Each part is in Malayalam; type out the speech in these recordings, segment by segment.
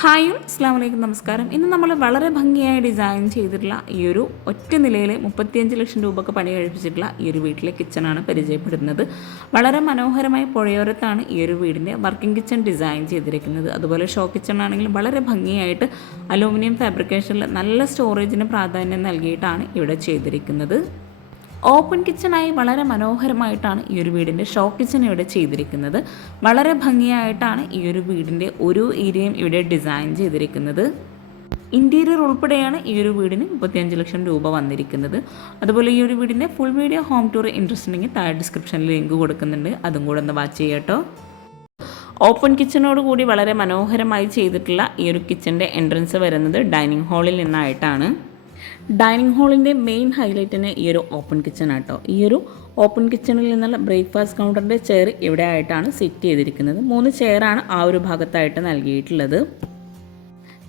ഹായ് അസ്സാം വലൈക്കും നമസ്കാരം. ഇന്ന് നമ്മൾ വളരെ ഭംഗിയായി ഡിസൈൻ ചെയ്തിട്ടുള്ള ഈ ഒരു ഒറ്റ നിലയിൽ 35 ലക്ഷം രൂപക്ക് പണി കഴിപ്പിച്ചിട്ടുള്ള ഈ ഒരു വീട്ടിലെ കിച്ചണാണ് പരിചയപ്പെടുന്നത്. വളരെ മനോഹരമായി പുഴയോരത്താണ് ഈ ഒരു വീടിൻ്റെ വർക്കിംഗ് കിച്ചൺ ഡിസൈൻ ചെയ്തിരിക്കുന്നത്. അതുപോലെ ഷോ കിച്ചൺ ആണെങ്കിലും വളരെ ഭംഗിയായിട്ട് അലൂമിനിയം ഫാബ്രിക്കേഷനിൽ നല്ല സ്റ്റോറേജിന് പ്രാധാന്യം നൽകിയിട്ടാണ് ഇവിടെ ചെയ്തിരിക്കുന്നത്. ഓപ്പൺ കിച്ചണായി വളരെ മനോഹരമായിട്ടാണ് ഈ ഒരു വീടിൻ്റെ ഷോ കിച്ചൺ ഇവിടെ ചെയ്തിരിക്കുന്നത്. വളരെ ഭംഗിയായിട്ടാണ് ഈ ഒരു വീടിൻ്റെ ഓരോ ഏരിയയും ഇവിടെ ഡിസൈൻ ചെയ്തിരിക്കുന്നത്. ഇൻറ്റീരിയർ ഉൾപ്പെടെയാണ് ഈ ഒരു വീടിന് 35 ലക്ഷം രൂപ വന്നിരിക്കുന്നത്. അതുപോലെ ഈ ഒരു വീടിൻ്റെ full video home tour interest ഉണ്ടെങ്കിൽ താഴെ ഡിസ്ക്രിപ്ഷനിൽ ലിങ്ക് കൊടുക്കുന്നുണ്ട്, അതും കൂടെ ഒന്ന് വാച്ച് ചെയ്യട്ടോ. ഓപ്പൺ കിച്ചണോട് കൂടി വളരെ മനോഹരമായി ചെയ്തിട്ടുള്ള ഈ ഒരു കിച്ചൻ്റെ എൻട്രൻസ് വരുന്നത് ഡൈനിങ് ഹാളിൽ നിന്നായിട്ടാണ്. ഡൈനിങ് ഹാളിൻ്റെ മെയിൻ ഹൈലൈറ്റിന് ഈ ഒരു ഓപ്പൺ കിച്ചൺ ആട്ടോ. ഈ ഒരു ഓപ്പൺ കിച്ചണിൽ നിന്നുള്ള ബ്രേക്ക്ഫാസ്റ്റ് കൗണ്ടറിൻ്റെ ചെയർ ഇവിടെ ആയിട്ടാണ് സെറ്റ് ചെയ്തിരിക്കുന്നത്. 3 ചെയറാണ് ആ ഒരു ഭാഗത്തായിട്ട് നൽകിയിട്ടുള്ളത്.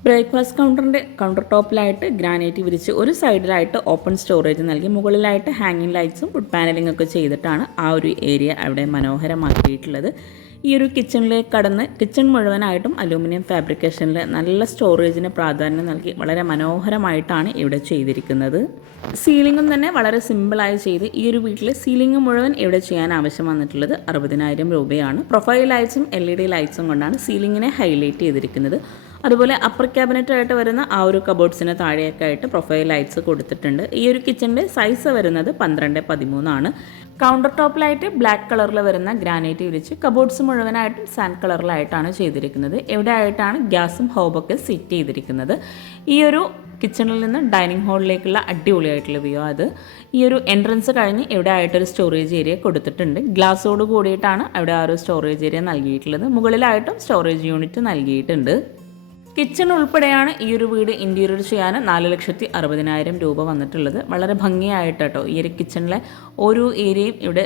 ബ്രേക്ക്ഫാസ്റ്റ് കൗണ്ടറിൻ്റെ കൗണ്ടർ ടോപ്പിലായിട്ട് ഗ്രാനൈറ്റ് വിരിച്ച് ഒരു സൈഡിലായിട്ട് ഓപ്പൺ സ്റ്റോറേജ് നൽകി മുകളിലായിട്ട് ഹാങ്ങിങ് ലൈറ്റ്സും വുഡ് പാനലിംഗ് ഒക്കെ ചെയ്തിട്ടാണ് ആ ഒരു ഏരിയ അവിടെ മനോഹരമാക്കിയിട്ടുള്ളത്. ഈ ഒരു കിച്ചണിലേക്ക് കടന്ന് കിച്ചൺ മുഴുവനായിട്ടും അലൂമിനിയം ഫാബ്രിക്കേഷനിൽ നല്ല സ്റ്റോറേജിന് പ്രാധാന്യം നൽകി വളരെ മനോഹരമായിട്ടാണ് ഇവിടെ ചെയ്തിരിക്കുന്നത്. സീലിംഗും തന്നെ വളരെ സിമ്പിളായി ചെയ്ത് ഈ ഒരു വീട്ടിലെ സീലിംഗ് മുഴുവൻ ഇവിടെ ചെയ്യാൻ ആവശ്യം വന്നിട്ടുള്ളത് 60,000 രൂപയാണ്. പ്രൊഫൈൽ ലൈറ്റ്സും LED ലൈറ്റ്സും കൊണ്ടാണ് സീലിംഗിനെ ഹൈലൈറ്റ് ചെയ്തിരിക്കുന്നത്. അതുപോലെ അപ്പർ ക്യാബിനറ്റ് ആയിട്ട് വരുന്ന ആ ഒരു കബോർഡ്സിന് താഴെയൊക്കെ ആയിട്ട് പ്രൊഫൈൽ ലൈറ്റ്സ് കൊടുത്തിട്ടുണ്ട്. ഈ ഒരു കിച്ചണിൻ്റെ സൈസ് വരുന്നത് 12x13 ആണ്. കൗണ്ടർ ടോപ്പിലായിട്ട് ബ്ലാക്ക് കളറിൽ വരുന്ന ഗ്രാനൈറ്റ് വിരിച്ച് കബോർഡ്സ് മുഴുവനായിട്ടും സാൻഡ് കളറിലായിട്ടാണ് ചെയ്തിരിക്കുന്നത്. ഇവിടെ ആയിട്ടാണ് ഗ്യാസും ഹോബൊക്കെ സെറ്റ് ചെയ്തിരിക്കുന്നത്. ഈ ഒരു കിച്ചണിൽ നിന്ന് ഡൈനിങ് ഹാളിലേക്കുള്ള അടിപൊളിയായിട്ടുള്ള വ്യൂ അത്. ഈ ഒരു എൻട്രൻസ് കഴിഞ്ഞ് ഇവിടെ ആയിട്ടൊരു സ്റ്റോറേജ് ഏരിയ കൊടുത്തിട്ടുണ്ട്. ഗ്ലാസോട് കൂടിയിട്ടാണ് അവിടെ ആ ഒരു സ്റ്റോറേജ് ഏരിയ നൽകിയിട്ടുള്ളത്. മുകളിലായിട്ടും സ്റ്റോറേജ് യൂണിറ്റ് നൽകിയിട്ടുണ്ട്. കിച്ചൺ ഉൾപ്പെടെയാണ് ഈ ഒരു വീട് ഇൻറ്റീരിയർ ചെയ്യാൻ 4,60,000 രൂപ വന്നിട്ടുള്ളത്. വളരെ ഭംഗിയായിട്ട് കേട്ടോ ഈ ഒരു കിച്ചണിലെ ഓരോ ഏരിയയും ഇവിടെ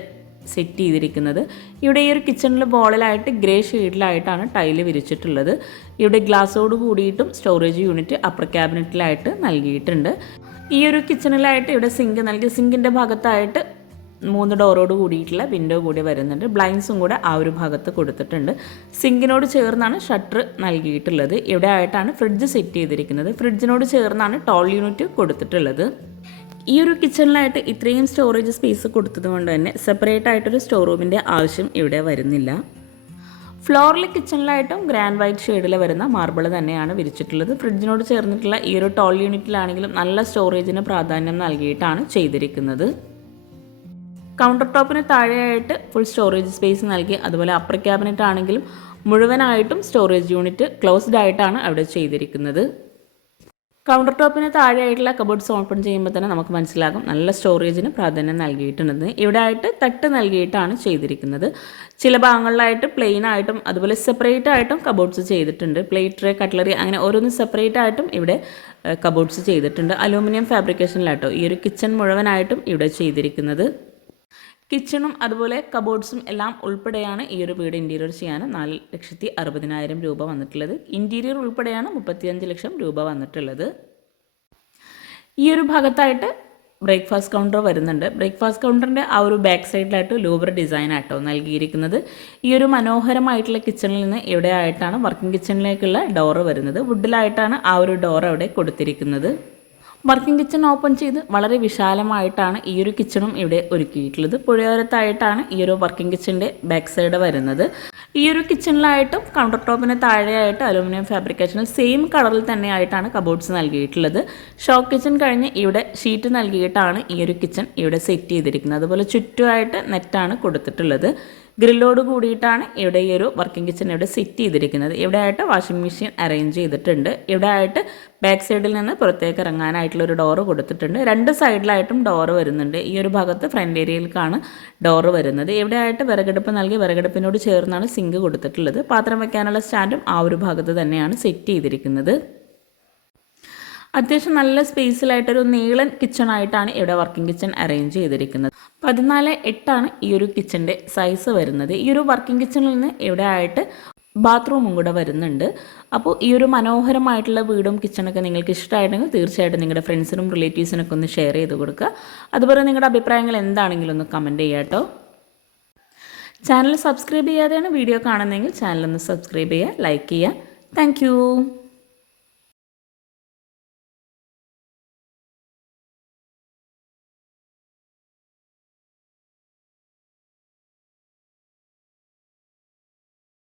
സെറ്റ് ചെയ്തിരിക്കുന്നത്. ഇവിടെ ഈ ഒരു കിച്ചണിൽ വോളിലായിട്ട് ഗ്രേ ഷെയ്ഡിലായിട്ടാണ് ടൈല് വിരിച്ചിട്ടുള്ളത്. ഇവിടെ ഗ്ലാസോട് കൂടിയിട്ടും സ്റ്റോറേജ് യൂണിറ്റ് അപ്പർ ക്യാബിനറ്റിലായിട്ട് നൽകിയിട്ടുണ്ട്. ഈ ഒരു കിച്ചണിലായിട്ട് ഇവിടെ സിങ്ക് നൽകി സിങ്കിൻ്റെ ഭാഗത്തായിട്ട് 3 ഡോറോട് കൂടിയിട്ടുള്ള വിൻഡോ കൂടി വരുന്നുണ്ട്. ബ്ലൈൻഡ്സും കൂടെ ആ ഒരു ഭാഗത്ത് കൊടുത്തിട്ടുണ്ട്. സിങ്കിനോട് ചേർന്നാണ് ഷട്ടർ നൽകിയിട്ടുള്ളത്. ഇവിടെ ആയിട്ടാണ് ഫ്രിഡ്ജ് സെറ്റ് ചെയ്തിരിക്കുന്നത്. ഫ്രിഡ്ജിനോട് ചേർന്നാണ് ടോൾ യൂണിറ്റ് കൊടുത്തിട്ടുള്ളത്. ഈ ഒരു കിച്ചണിലായിട്ട് ഇത്രയും സ്റ്റോറേജ് സ്പേസ് കൊടുത്തത് കൊണ്ട് തന്നെ സെപ്പറേറ്റ് ആയിട്ടൊരു സ്റ്റോർ റൂമിൻ്റെ ആവശ്യം ഇവിടെ വരുന്നില്ല. ഫ്ലോറിൽ കിച്ചണിലായിട്ടും ഗ്രാൻഡ് വൈറ്റ് ഷെയ്ഡിൽ വരുന്ന മാർബിൾ തന്നെയാണ് വിരിച്ചിട്ടുള്ളത്. ഫ്രിഡ്ജിനോട് ചേർന്നിട്ടുള്ള ഈ ഒരു ടോൾ യൂണിറ്റിലാണെങ്കിലും നല്ല സ്റ്റോറേജിന് പ്രാധാന്യം നൽകിയിട്ടാണ് ചെയ്തിരിക്കുന്നത്. കൗണ്ടർ ടോപ്പിന് താഴെയായിട്ട് ഫുൾ സ്റ്റോറേജ് സ്പേസ് നൽകി. അതുപോലെ അപ്പർ ക്യാബിനറ്റ് ആണെങ്കിലും മുഴുവനായിട്ടും സ്റ്റോറേജ് യൂണിറ്റ് ക്ലോസ്ഡ് ആയിട്ടാണ് അവിടെ ചെയ്തിരിക്കുന്നത്. കൗണ്ടർ ടോപ്പിന് താഴെയായിട്ടുള്ള കബോർഡ്സ് ഓപ്പൺ ചെയ്യുമ്പോൾ തന്നെ നമുക്ക് മനസ്സിലാകും നല്ല സ്റ്റോറേജിന് പ്രാധാന്യം നൽകിയിട്ടുണ്ടെന്ന്. ഇവിടെ ആയിട്ട് തട്ട് നൽകിയിട്ടാണ് ചെയ്തിരിക്കുന്നത്. ചില ഭാഗങ്ങളിലായിട്ട് പ്ലെയിൻ ആയിട്ടും അതുപോലെ സെപ്പറേറ്റ് ആയിട്ടും കബോർഡ്സ് ചെയ്തിട്ടുണ്ട്. പ്ലേറ്റ് ട്രേ കട്ട്ലറി അങ്ങനെ ഓരോന്ന് സെപ്പറേറ്റ് ആയിട്ടും ഇവിടെ കബോർഡ്സ് ചെയ്തിട്ടുണ്ട്. അലൂമിനിയം ഫാബ്രിക്കേഷനിലാട്ടോ ഈ ഒരു കിച്ചൺ മുഴുവനായിട്ടും ഇവിടെ ചെയ്തിരിക്കുന്നത്. കിച്ചണും അതുപോലെ കബോർഡ്സും എല്ലാം ഉൾപ്പെടെയാണ് ഈ ഒരു വീട് ഇൻറ്റീരിയർ ചെയ്യാൻ 4,60,000 രൂപ വന്നിട്ടുള്ളത്. ഇൻറ്റീരിയർ ഉൾപ്പെടെയാണ് 35 ലക്ഷം രൂപ വന്നിട്ടുള്ളത്. ഈ ഒരു ഭാഗത്തായിട്ട് ബ്രേക്ക്ഫാസ്റ്റ് കൗണ്ടർ വരുന്നുണ്ട്. ബ്രേക്ക്ഫാസ്റ്റ് കൗണ്ടറിൻ്റെ ആ ഒരു ബാക്ക് സൈഡിലായിട്ട് ലൂവർ ഡിസൈൻ ആട്ടോ നൽകിയിരിക്കുന്നത്. ഈ ഒരു മനോഹരമായിട്ടുള്ള കിച്ചണിൽ നിന്ന് ഇവിടെ ആയിട്ടാണ് വർക്കിംഗ് കിച്ചണിലേക്കുള്ള ഡോറ് വരുന്നത്. വുഡിലായിട്ടാണ് ആ ഒരു ഡോർ അവിടെ കൊടുത്തിരിക്കുന്നത്. വർക്കിംഗ് കിച്ചൺ ഓപ്പൺ ചെയ്ത് വളരെ വിശാലമായിട്ടാണ് ഈ ഒരു കിച്ചണും ഇവിടെ ഒരുക്കിയിട്ടുള്ളത്. പുഴയോരത്തായിട്ടാണ് ഈ ഒരു വർക്കിംഗ് കിച്ചണിൻ്റെ ബാക്ക് സൈഡ് വരുന്നത്. ഈ ഒരു കിച്ചണിലായിട്ടും കൗണ്ടർ ടോപ്പിന് താഴെയായിട്ട് അലൂമിനിയം ഫാബ്രിക്കേഷനിൽ സെയിം കളറിൽ തന്നെ ആയിട്ടാണ് കബോർഡ്സ് നൽകിയിട്ടുള്ളത്. ഷോ കിച്ചൺ കഴിഞ്ഞ് ഇവിടെ ഷീറ്റ് നൽകിയിട്ടാണ് ഈ ഒരു കിച്ചൺ ഇവിടെ സെറ്റ് ചെയ്തിരിക്കുന്നത്. അതുപോലെ ചുറ്റുമായിട്ട് നെറ്റാണ് കൊടുത്തിട്ടുള്ളത്. ഗ്രില്ലോട് കൂടിയിട്ടാണ് ഇവിടെ ഈ ഒരു വർക്കിംഗ് കിച്ചൺ ഇവിടെ സെറ്റ് ചെയ്തിരിക്കുന്നത്. ഇവിടെ ആയിട്ട് വാഷിംഗ് മെഷീൻ അറേഞ്ച് ചെയ്തിട്ടുണ്ട്. ഇവിടെ ആയിട്ട് ബാക്ക് സൈഡിൽ നിന്ന് പുറത്തേക്ക് ഇറങ്ങാനായിട്ടുള്ള ഒരു ഡോറ് കൊടുത്തിട്ടുണ്ട്. 2 സൈഡിലായിട്ടും ഡോറ് വരുന്നുണ്ട്. ഈ ഒരു ഭാഗത്ത് ഫ്രണ്ട് ഏരിയയിലേക്കാണ് ഡോറ് വരുന്നത്. ഇവിടെ ആയിട്ട് വിറകടുപ്പ് നൽകി വിറകടുപ്പിനോട് ചേർന്നാണ് സിങ്ക് കൊടുത്തിട്ടുള്ളത്. പാത്രം വയ്ക്കാനുള്ള സ്റ്റാൻഡും ആ ഒരു ഭാഗത്ത് തന്നെയാണ് സെറ്റ് ചെയ്തിരിക്കുന്നത്. അത്യാവശ്യം നല്ല സ്പേസിലായിട്ടൊരു നീളൻ കിച്ചണായിട്ടാണ് ഇവിടെ വർക്കിംഗ് കിച്ചൺ അറേഞ്ച് ചെയ്തിരിക്കുന്നത്. 14:8 ഈ ഒരു കിച്ചൻ്റെ സൈസ് വരുന്നത്. ഈ ഒരു വർക്കിംഗ് കിച്ചണിൽ നിന്ന് ഇവിടെ ആയിട്ട് ബാത്റൂമും കൂടെ വരുന്നുണ്ട്. അപ്പോൾ ഈ ഒരു മനോഹരമായിട്ടുള്ള വീടും കിച്ചണൊക്കെ നിങ്ങൾക്ക് ഇഷ്ടമായിട്ടുണ്ടെങ്കിൽ തീർച്ചയായിട്ടും നിങ്ങളുടെ ഫ്രണ്ട്സിനും റിലേറ്റീവ്സിനൊക്കെ ഒന്ന് ഷെയർ ചെയ്ത് കൊടുക്കുക. അതുപോലെ നിങ്ങളുടെ അഭിപ്രായങ്ങൾ എന്താണെങ്കിലും ഒന്ന് കമൻറ്റ് ചെയ്യാം കേട്ടോ. ചാനൽ സബ്സ്ക്രൈബ് ചെയ്യാതെയാണ് വീഡിയോ കാണുന്നതെങ്കിൽ ചാനലൊന്ന് സബ്സ്ക്രൈബ് ചെയ്യുക, ലൈക്ക് ചെയ്യുക. താങ്ക്